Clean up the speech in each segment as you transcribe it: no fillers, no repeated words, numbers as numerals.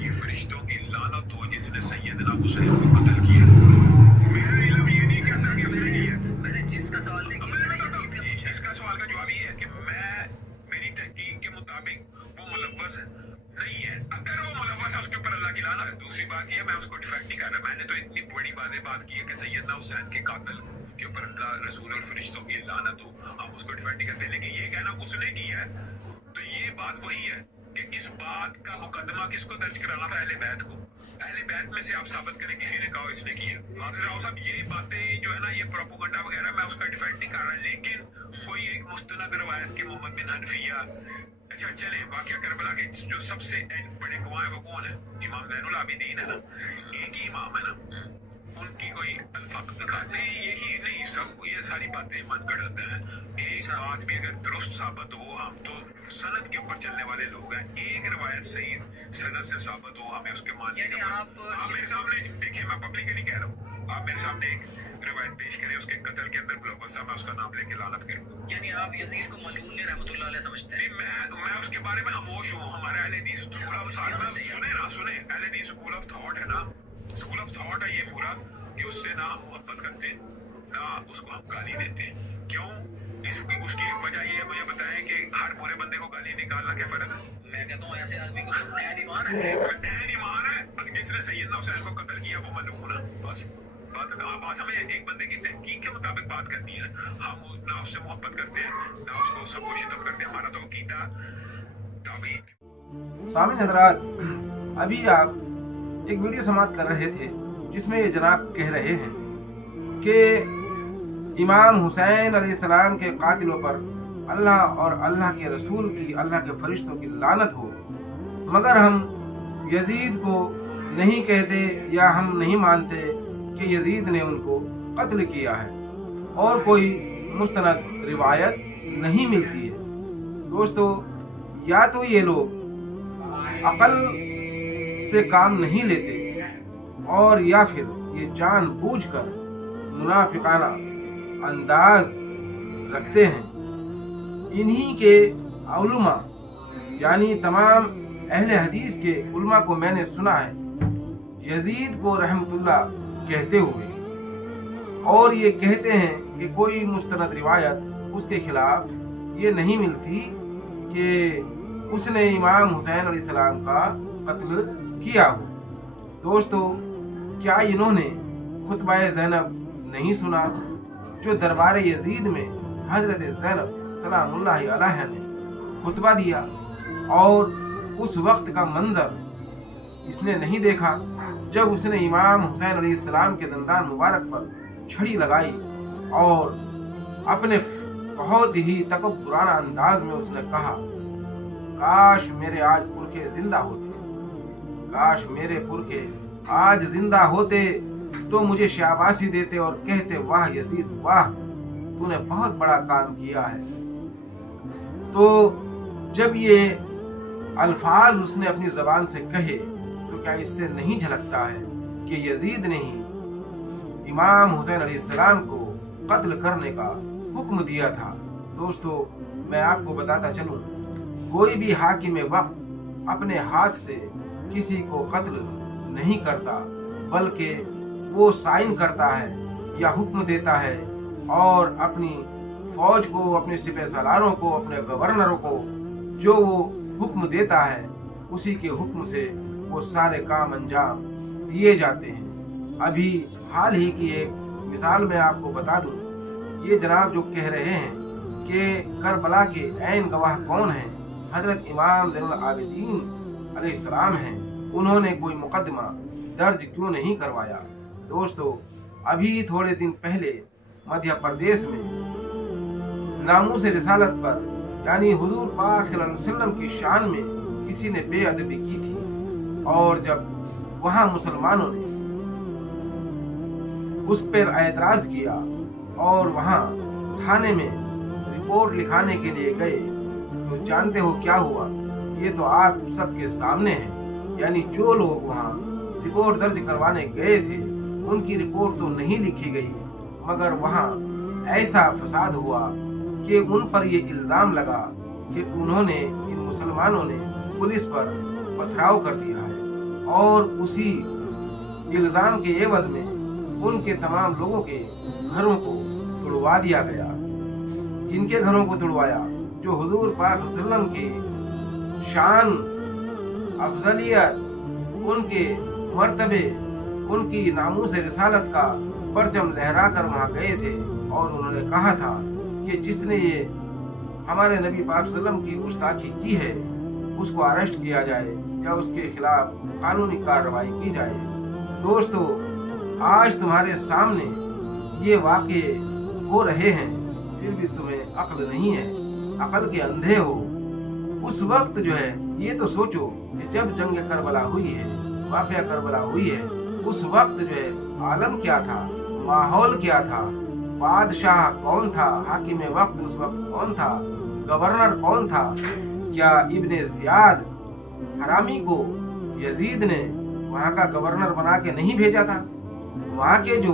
ये फरिश्तों की लानत हो जिसने सैयदना हुसैन को कत्ल किया। मेरा इल्म ये नहीं कहता कि उसने किया। मैंने जिसका सवाल नहीं किया, इसका सवाल का जवाब ये है कि मेरी तहकीक के मुताबिक वो मुलव्वस है नहीं है। अगर वो मुलव्वस है उसके ऊपर अल्लाह की लानत है। दूसरी बात ये, मैं उसको डिफेंड नहीं कर रहा। मैंने तो इतनी बड़ी बात की है कि सैयदना हुसैन के कातिल के ऊपर अल्लाह रसूल और फरिश्तों की लानत हो, हम उसको डिफेंड नहीं करते। लेकिन ये कहना उसने किया है, तो ये बात वही है कि इस बात का मुकदमा किसको दर्ज कराना था? अहले बैत को। अहले बैत में से आप साबित करें किसी ने कहा इसने किया। हाफिज राव साहब, ये बातें जो है ना, ये प्रोपोगंडा वगैरह, मैं उसका डिफेंड नहीं कर रहा, लेकिन कोई एक मुस्तनद रवायत के मोहम्मद बिन हनफिया। अच्छा चले, वाकया करबला के जो सबसे बड़े गवाह है वो कौन है? इमाम ज़ैनुल आबिदीन है ना, एक ही इमाम है ना, उनकी कोई अल्फाक दिखाते यही नहीं, सब ये सारी बातें मन गढ़ते हैं। एक बात भी अगर दुरुस्त साबित हो, हम तो सनद के ऊपर चलने वाले लोग हैं, एक रवायत सही सनद से साबित हो, हमें उसके मानने के आप मेरे सामने देखिए, मैं पब्लिकली कह रहा हूँ, आप मेरे सामने एक रवायत पेश करें, उसके कत्ल के अंदर मुलव्वस है, मैं उसका नाम लेके लानत करूँ। यानी आप यजीद को मलऊन ने रहमतुल्लाह अलैह समझते हैं? मैं उसके बारे में खामोश हूँ। हमारे अहले हदीस स्कूल ऑफ थॉट, सुने अहले हदीस स्कूल ऑफ थॉट है ना, स्कूल ऑफ थॉट है ये पूरा, कि उससे ना हम मोहब्बत करते हैं ना उसको हम गाली देते हैं। क्यों? उसकी एक वजह ये है, मुझे बताएं कि हर बुरे बंदे को गाली निकालना क्या फर्क है? मैं कहता हूँ ऐसे आदमी को ऐन ईमान है, जिसने सैयदना हुसैन को कत्ल किया वो मलऊन है। बस बात हमें एक बंदे की तहकीक के मुताबिक बात करनी है। हम ना उससे मोहब्बत करते हैं ना उसको सपोर्ट शिदत करते हैं। हमारा तो अकीदा तौहीद। सामीन हज़रात, अभी आप एक वीडियो समाप्त कर रहे थे जिसमें ये जनाब कह रहे हैं कि इमाम हुसैन अलैहिस्सलाम के कातिलों पर अल्लाह और अल्लाह के रसूल की, अल्लाह के फरिश्तों की लानत हो, मगर हम यजीद को नहीं कहते या हम नहीं मानते कि यजीद ने उनको कत्ल किया है, और कोई मुस्तनद रिवायत नहीं मिलती है। दोस्तों, या तो ये लोग अकल से काम नहीं लेते, और या फिर ये जानबूझकर मुनाफिकाना अंदाज रखते हैं। इन्हीं के उलमा यानी तमाम अहले हदीस के उलमा को मैंने सुना है यजीद को रहमतुल्लाह कहते हुए, और ये कहते हैं कि कोई मुस्तनद रिवायत उसके खिलाफ ये नहीं मिलती कि उसने इमाम हुसैन अलैहिस्सलाम का कत्ल किया हो। दोस्तों, क्या इन्होंने खुतबाए ज़ैनब नहीं सुना जो दरबार यजीद में हजरत ज़ैनब सलामुल्लाहि अलैहा ने खुतबा दिया, और उस वक्त का मंजर इसने नहीं देखा जब उसने इमाम हुसैन अलैहिस्सलाम के दंदान मुबारक पर छड़ी लगाई, और अपने बहुत ही तकब्बुराना अंदाज में उसने कहा, काश मेरे आज पुरखे जिंदा होते, काश मेरे पुरखे आज जिंदा होते तो मुझे शाबाशी देते और कहते, वाह यजीद वाह, तूने बहुत बड़ा काम किया है। तो जब ये अल्फाज उसने अपनी जबान से कहे तो क्या इससे नहीं झलकता है कि यजीद ने ही इमाम हुसैन अलैहिस्सलाम को कत्ल करने का हुक्म दिया था। दोस्तों, मैं आपको बताता चलूं, कोई भी हाकिम वक्त अपने हाथ से किसी को कत्ल नहीं करता, बल्कि वो साइन करता है या हुक्म देता है, और अपनी फौज को, अपने सिपह सालारों को, अपने गवर्नरों को जो वो हुक्म देता है उसी के हुक्म से वो सारे काम अंजाम दिए जाते हैं। अभी हाल ही की एक मिसाल मैं आपको बता दूं, ये जनाब जो कह रहे हैं कि करबला के ऐन गवाह कौन हैं, हजरत इमाम ज़ैनुल आबिदीन अलैहिस्सलाम हैं, उन्होंने कोई मुकदमा दर्ज क्यों नहीं करवाया। दोस्तों, अभी थोड़े दिन पहले मध्य प्रदेश में नामूस रिसालत पर यानी हुजूर पाक सल्लल्लाहु अलैहि वसल्लम की शान में किसी ने बेअदबी की थी, और जब वहां मुसलमानों ने उस पर एतराज किया और वहां थाने में रिपोर्ट लिखाने के लिए गए, तो जानते हो क्या हुआ? ये तो आप सबके सामने है। यानी जो लोग वहां रिपोर्ट दर्ज करवाने गए थे उनकी रिपोर्ट तो नहीं लिखी गई, मगर वहां ऐसा फसाद हुआ कि उन पर ये इल्जाम लगा कि उन्होंने, इन मुसलमानों ने पुलिस पर पथराव कर दिया है। और उसी इल्ज़ाम के एवज में उनके तमाम लोगों के घरों को तुड़वा दिया गया। इनके घरों को तुड़वाया जो हुजूर पाक सल्लल्लाहु अलैहि वसल्लम के शान, अफजलियत, उनके मर्तबे, उनकी नामूस रिसालत का परचम लहरा कर वहाँ गए थे और उन्होंने कहा था कि जिसने ये हमारे नबी पाक सल्लल्लाहु अलैहि वसल्लम की गुस्ताखी की है उसको अरेस्ट किया जाए या उसके खिलाफ कानूनी कार्रवाई की जाए। दोस्तों, आज तुम्हारे सामने ये वाक़े हो रहे हैं, फिर भी तुम्हें अक्ल नहीं है, अक्ल के अंधे हो। उस वक्त जो है ये तो सोचो कि जब जंग करबला हुई है, वाक़या करबला हुई है, उस वक्त जो है आलम क्या था, माहौल क्या था, बादशाह कौन था, हाकिम वक्त उस वक्त कौन था, गवर्नर कौन था। क्या इब्ने ज़ियाद हरामी को यजीद ने वहाँ का गवर्नर बना के नहीं भेजा था? वहाँ के जो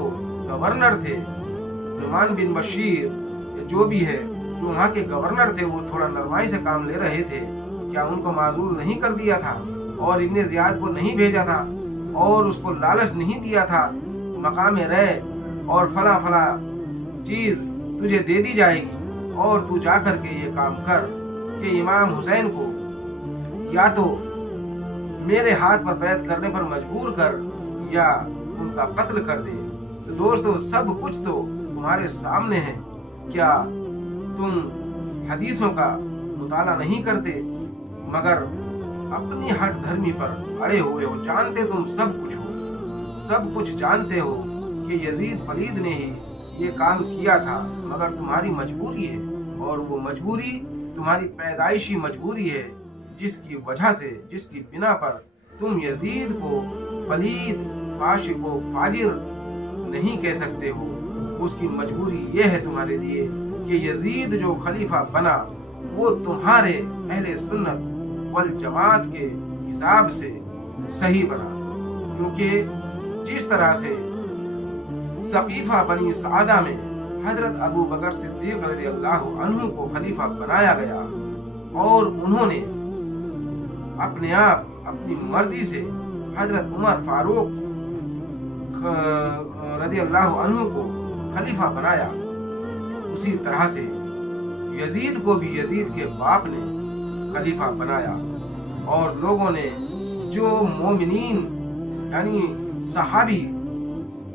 गवर्नर थे, नुमान बिन बशीर जो भी है, जो वहाँ के गवर्नर थे, वो थोड़ा नरमाई से काम ले रहे थे, क्या उनको माजूल नहीं कर दिया था और इब्ने ज़ियाद को नहीं भेजा था और उसको लालच नहीं दिया था मकाम रह और फला फला चीज़ तुझे दे दी जाएगी और तू जा कर के ये काम कर कि इमाम हुसैन को या तो मेरे हाथ पर बैत करने पर मजबूर कर या उनका कत्ल कर दे। तो दोस्तों, सब कुछ तो तुम्हारे सामने है। क्या तुम हदीसों का मुताला नहीं करते मगर अपनी हट धर्मी पर अड़े हुए हो? जानते तुम सब कुछ हो, सब कुछ जानते हो कि यजीद पलीद ने ही ये काम किया था, मगर तुम्हारी मजबूरी है और वो मजबूरी तुम्हारी पैदाइशी मजबूरी है, जिसकी वजह से, जिसकी बिना पर तुम यजीद को पलीद, फाशिक व फाजिर नहीं कह सकते हो। उसकी मजबूरी ये है तुम्हारे लिए कि यजीद जो खलीफा बना वो तुम्हारे अहले सुन्नत वल जमात के हिसाब से सही बना, क्योंकि जिस तरह से सकीफा बनी सादा में हजरत अबू बकर सिद्दीक रज़ियल्लाहु अन्हु को खलीफा बनाया गया और उन्होंने अपने आप अपनी मर्जी से हजरत उमर फारूक रज़ियल्लाहु अन्हु को खलीफा बनाया, उसी तरह से यजीद को भी यजीद के बाप ने खलीफा बनाया। और लोगों ने, जो मोमिनीन यानी सहाबी,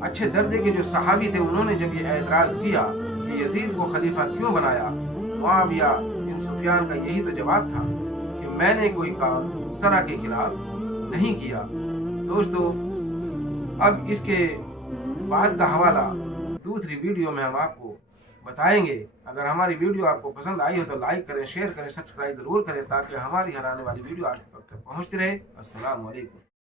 अच्छे दर्जे के जो सहाबी थे, उन्होंने जब ये एतराज़ किया कि यजीद को खलीफा क्यों बनाया, मुआविया बिन सुफियान का यही तो जवाब था कि मैंने कोई काम सरा के खिलाफ नहीं किया। दोस्तों, अब इसके बाद का हवाला दूसरी वीडियो में हम आपको बताएंगे। अगर हमारी वीडियो आपको पसंद आई हो तो लाइक करें, शेयर करें, सब्सक्राइब जरूर करें ताकि हमारी हर आने वाली वीडियो आप तक पहुंचती रहे। अस्सलाम वालेकुम।